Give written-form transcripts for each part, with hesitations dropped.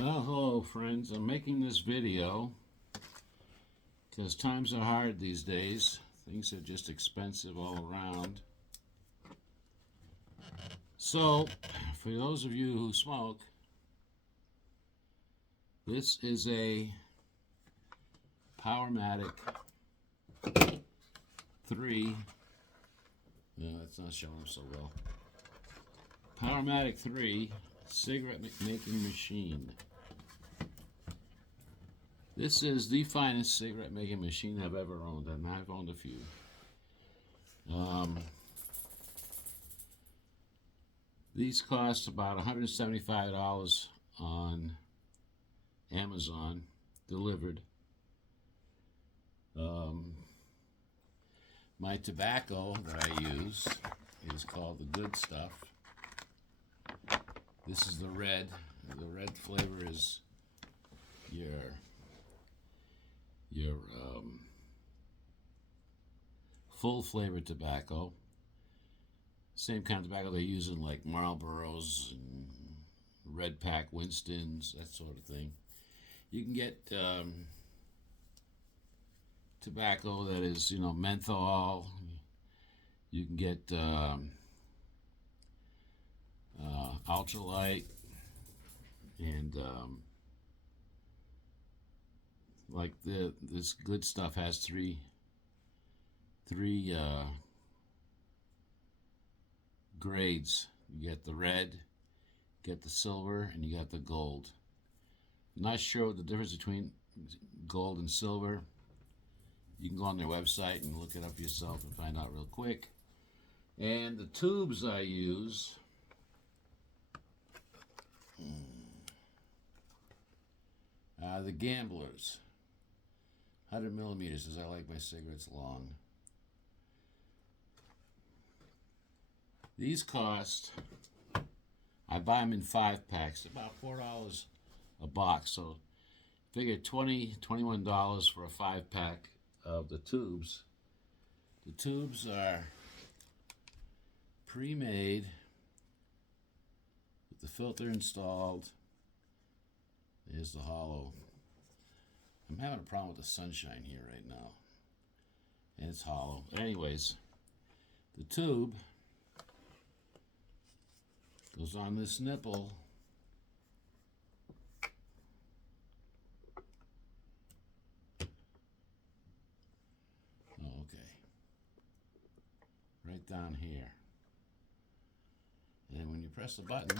Well, hello friends. I'm making this video because times are hard these days. Things are just expensive all around. So, for those of you who smoke, this is a Powermatic 3. No, that's not showing up so well. Powermatic 3 cigarette making machine. This is the finest cigarette making machine I've ever owned, and I've owned a few. These cost about $175 on Amazon, delivered. My tobacco that I use is called the Good Stuff. This is the red. The red flavor is your full flavored tobacco. Same kind of tobacco they use in like Marlboros and Red Pack Winstons, that sort of thing. You can get tobacco that is, menthol. You can get ultralight, and like this Good Stuff has three grades. You get the red, get the silver, and you got the gold. I'm not sure what the difference between gold and silver. You can go on their website and look it up yourself and find out real quick. And the tubes I use, the Gamblers, 100 millimeters, as I like my cigarettes long. These cost, I buy them in 5-packs, about $4 a box. So figure $21 for a 5-pack of the tubes. The tubes are pre-made with the filter installed. There's the hollow. I'm having a problem with the sunshine here right now, and it's hollow. Anyways, the tube goes on this nipple. Oh, okay. Right down here. And when you press the button,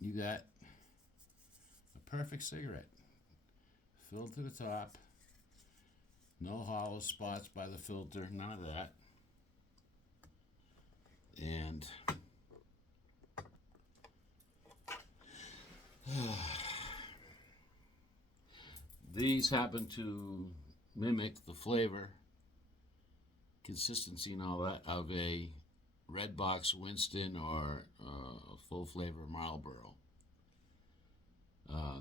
you got a perfect cigarette. Filled to the top. No hollow spots by the filter, none of that. And these happen to mimic the flavor, consistency, and all that of a red box Winston or a full flavor Marlboro.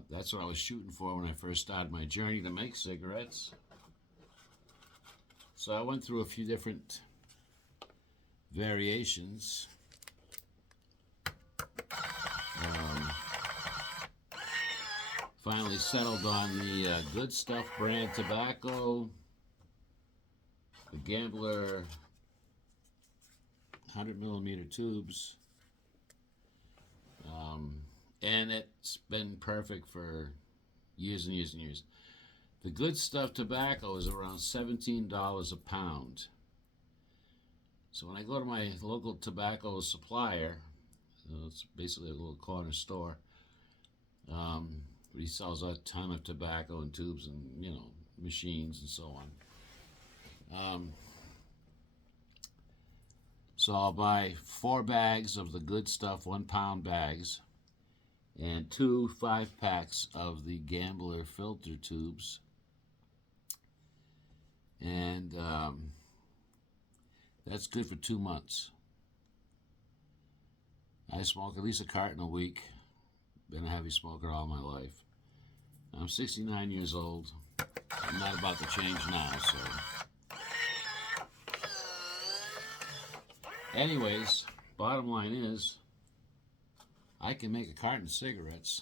That's what I was shooting for when I first started my journey to make cigarettes. So I went through a few different variations. Finally settled on the Good Stuff brand tobacco, the Gambler 100 millimeter tubes, and it's been perfect for years and years and years. The Good Stuff tobacco is around $17 a pound. So when I go to my local tobacco supplier, it's basically a little corner store, he sells a ton of tobacco and tubes and, machines and so on. So I'll buy 4 bags of the Good Stuff 1-pound bags and 2 5-packs of the Gambler filter tubes. And that's good for 2 months. I smoke at least a carton a week. Been a heavy smoker all my life. I'm 69 years old. I'm not about to change now, so. Anyways, bottom line is, I can make a carton of cigarettes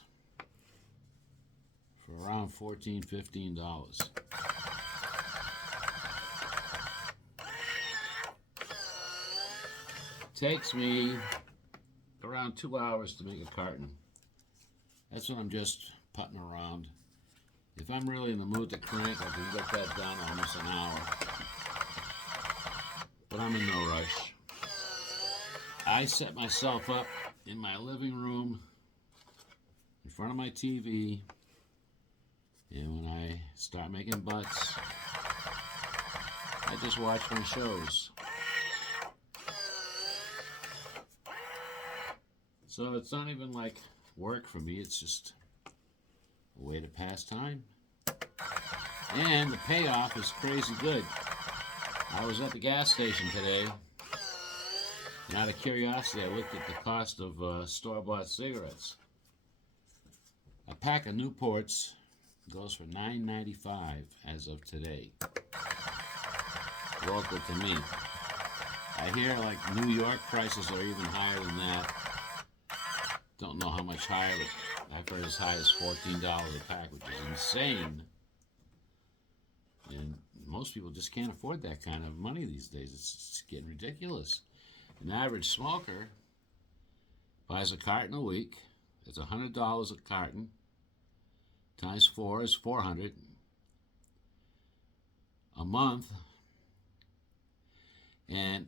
for around $14, $15. Takes me around 2 hours to make a carton. That's when I'm just putting around. If I'm really in the mood to crank, I can get that done almost an hour. But I'm in no rush. I set myself up in my living room in front of my TV, and when I start making butts, I just watch my shows. So it's not even like work for me, it's just a way to pass time. And the payoff is crazy good. I was at the gas station today, and out of curiosity, I looked at the cost of store-bought cigarettes. A pack of Newports goes for $9.95 as of today. Local to me. I hear like New York prices are even higher than that. Don't know how much higher, but I've heard as high as $14 a pack, which is insane. And most people just can't afford that kind of money these days. It's getting ridiculous. An average smoker buys a carton a week. It's $100 a carton. Times 4 is $400 a month. And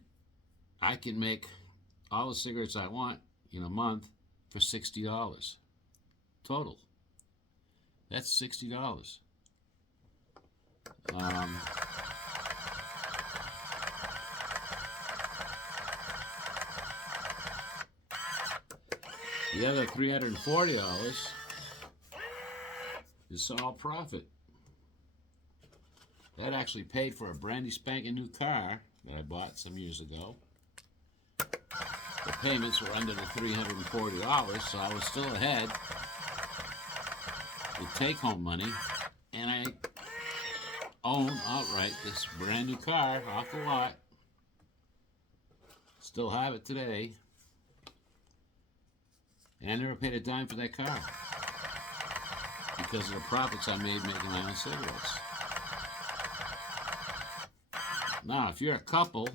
I can make all the cigarettes I want in a month for $60 total. That's $60. The other $340 is all profit. That actually paid for a brandy spanking new car that I bought some years ago. The payments were under the $340, so I was still ahead with take-home money, and I own outright this brand new car off the lot. Still have it today. And I never paid a dime for that car because of the profits I made making my own cigarettes. Now, if you're a couple,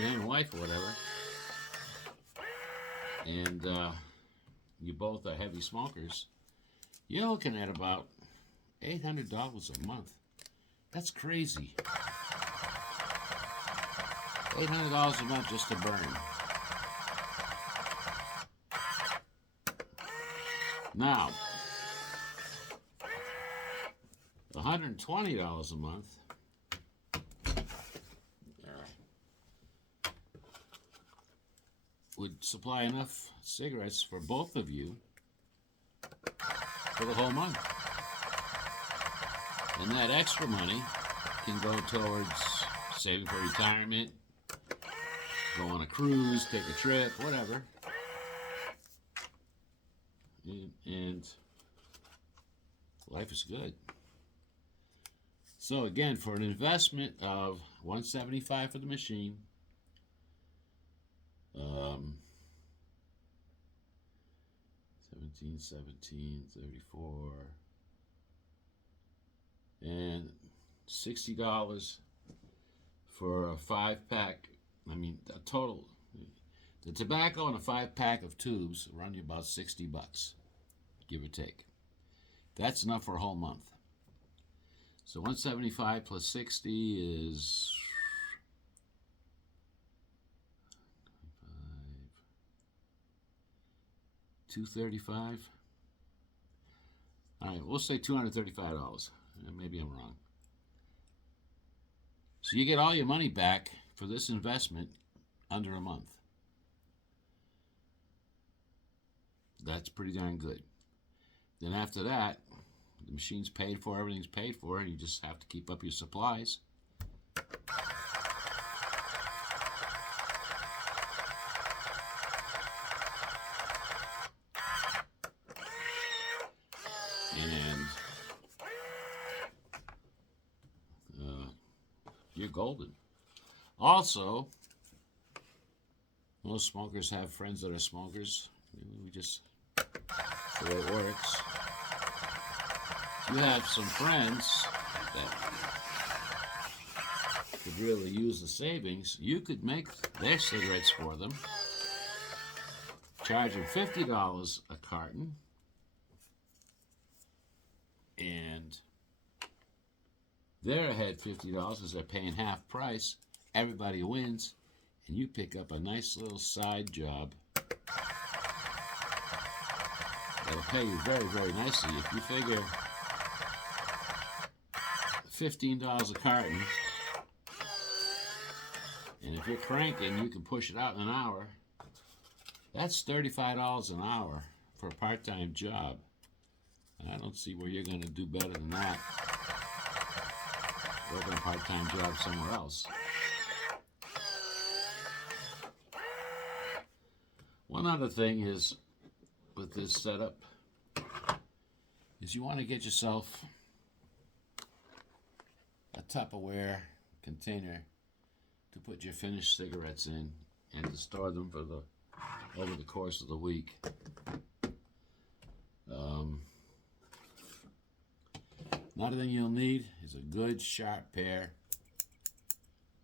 man and wife or whatever, and you both are heavy smokers, you're looking at about $800 a month. That's crazy. $800 a month just to burn. Now, $120 a month would supply enough cigarettes for both of you for the whole month. And that extra money can go towards saving for retirement, go on a cruise, take a trip, whatever. And life is good. So again, for an investment of $175 for the machine, $17.34, and $60 for a 5-pack. I mean, a total. The tobacco and a 5-pack of tubes run you about $60, give or take. That's enough for a whole month. So 175 plus 60 is 235. All right, we'll say $235. Maybe I'm wrong. So you get all your money back for this investment under a month. That's pretty darn good. Then after that, the machine's paid for, everything's paid for, and you just have to keep up your supplies. And you're golden. Also, Most smokers have friends that are smokers. We just, the way it works. If you have some friends that could really use the savings, you could make their cigarettes for them, charge them $50 a carton, and they're ahead $50 because they're paying half price. Everybody wins, and you pick up a nice little side job that'll pay you very, very nicely. If you figure $15 a carton, and if you're cranking, you can push it out in an hour. That's $35 an hour for a part-time job. I don't see where you're going to do better than that. Working a part-time job somewhere else. One other thing is, with this setup, is you want to get yourself a Tupperware container to put your finished cigarettes in and to store them for over the course of the week. Another thing you'll need is a good sharp pair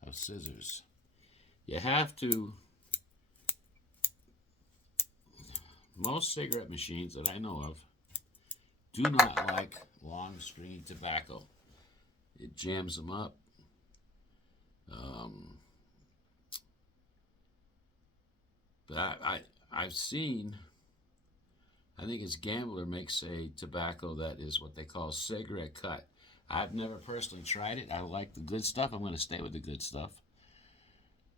of scissors. You have to, most cigarette machines that I know of do not like long stringy tobacco. It jams them up. But I've seen, I think it's Gambler makes a tobacco that is what they call cigarette cut. I've never personally tried it. I like the good stuff. I'm going to stay with the good stuff.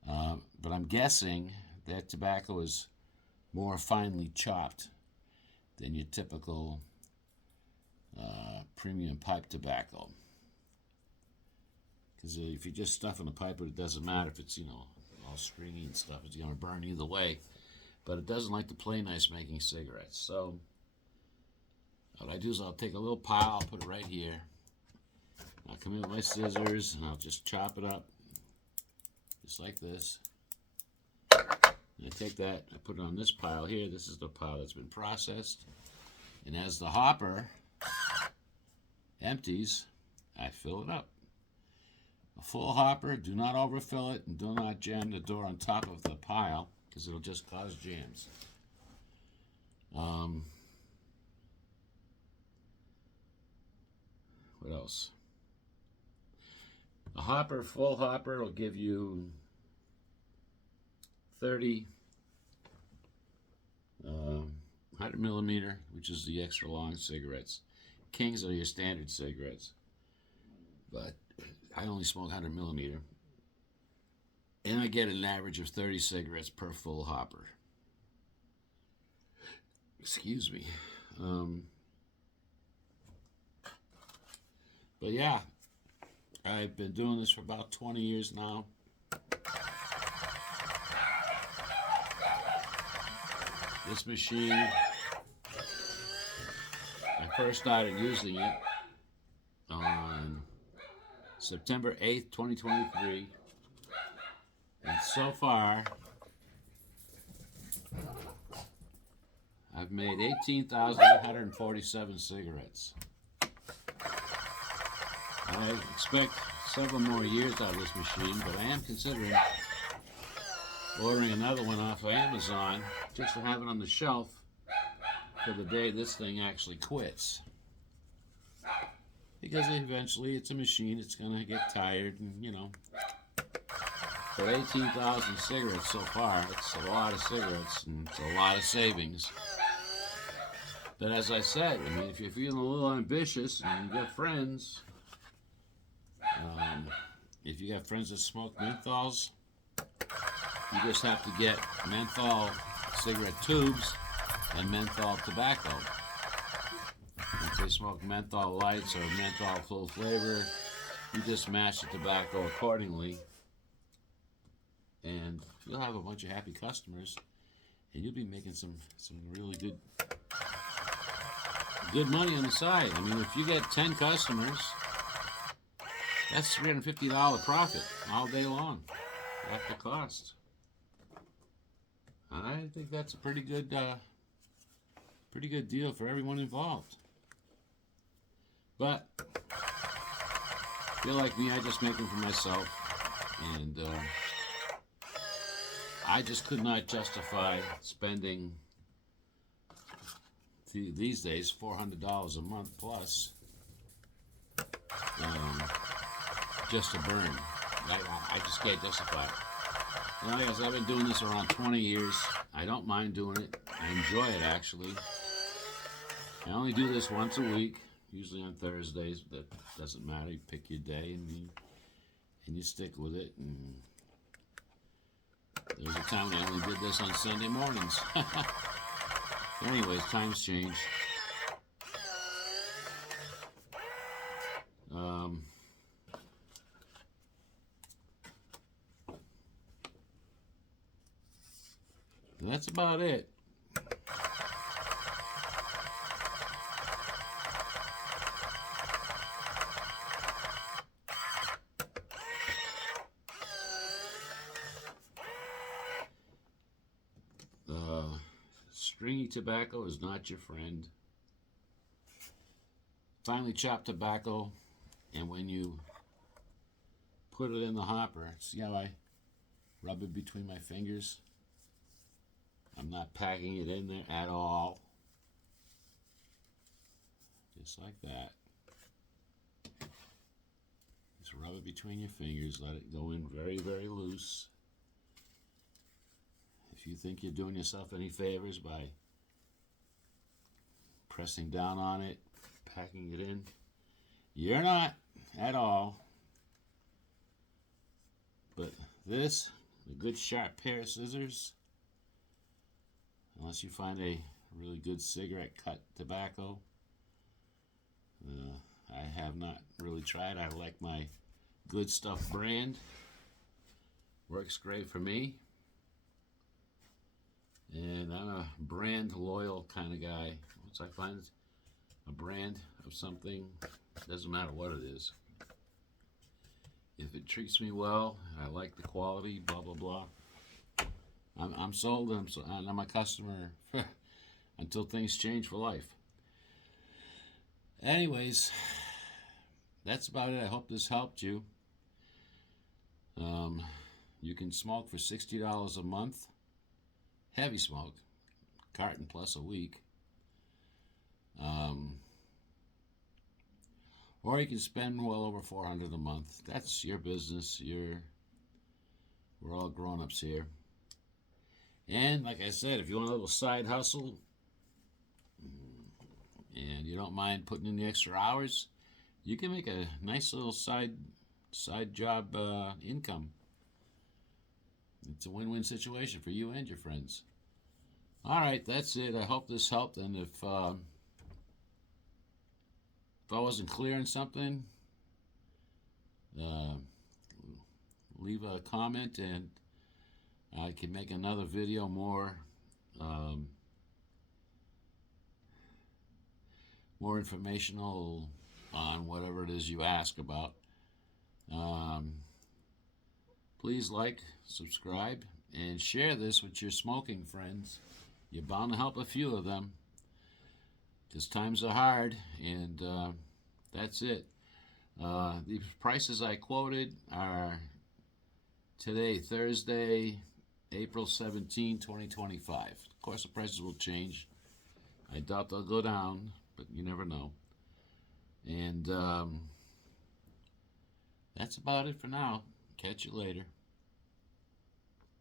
But I'm guessing that tobacco is more finely chopped than your typical premium pipe tobacco. Because if you just stuff in a pipe, it doesn't matter if it's, all stringy and stuff. It's going to burn either way. But it doesn't like to play nice making cigarettes. So what I do is I'll take a little pile, I'll put it right here. I'll come in with my scissors and I'll just chop it up just like this. And I take that, I put it on this pile here. This is the pile that's been processed. And as the hopper empties, I fill it up. A full hopper, do not overfill it and do not jam the door on top of the pile because it'll just cause jams. What else? A hopper, full hopper, will give you 30 100 millimeter, which is the extra long cigarettes. Kings are your standard cigarettes, but I only smoke 100 millimeter, and I get an average of 30 cigarettes per full hopper. Excuse me. But yeah, I've been doing this for about 20 years now. This machine, I first started using it on September 8th, 2023, and so far I've made 18,847 cigarettes. I expect several more years out of this machine, but I am considering ordering another one off of Amazon just to have it on the shelf for the day this thing actually quits. Because eventually it's a machine, it's going to get tired, and for 18,000 cigarettes so far, it's a lot of cigarettes and it's a lot of savings. But as I said, if you're feeling a little ambitious and you got friends, if you got friends that smoke menthols, you just have to get menthol cigarette tubes and menthol tobacco. If they smoke menthol lights or menthol full flavor, you just mash the tobacco accordingly, and you'll have a bunch of happy customers, and you'll be making some really good money on the side. If you get 10 customers, that's $350 profit all day long after cost. I think that's a pretty good deal for everyone involved. But if you're like me, I just make them for myself, and I just could not justify spending these days $400 a month plus just to burn. I just can't justify it. You know, like I said, I've been doing this around 20 years. I don't mind doing it. I enjoy it, actually. I only do this once a week, usually on Thursdays. That doesn't matter. You pick your day and you stick with it. And there was a time when I only did this on Sunday mornings. Anyways, times change. That's about it. Stringy tobacco is not your friend. Finely chopped tobacco, and when you put it in the hopper, see how I rub it between my fingers? I'm not packing it in there at all. Just like that. Just rub it between your fingers, let it go in very, very loose. If you think you're doing yourself any favors by pressing down on it, packing it in, you're not at all. But this, a good sharp pair of scissors, unless you find a really good cigarette cut tobacco, I have not really tried. I like my Good Stuff brand. Works great for me. And I'm a brand loyal kind of guy. Once I find a brand of something, doesn't matter what it is. If it treats me well, I like the quality, blah, blah, blah. I'm sold, and I'm a customer until things change for life. Anyways, that's about it. I hope this helped you. You can smoke for $60 a month. Heavy smoke, carton plus a week. Or you can spend well over $400 a month. That's your business. We're all grown-ups here. And like I said, if you want a little side hustle and you don't mind putting in the extra hours, you can make a nice little side job income. It's a win-win situation for you and your friends. All right, that's it. I hope this helped. And if I wasn't clear on something, leave a comment and I can make another video more informational on whatever it is you ask about. Please like, subscribe, and share this with your smoking friends. You're bound to help a few of them, because times are hard, and that's it. The prices I quoted are today, Thursday, April 17, 2025. Of course, the prices will change. I doubt they'll go down, but you never know. And that's about it for now. Catch you later.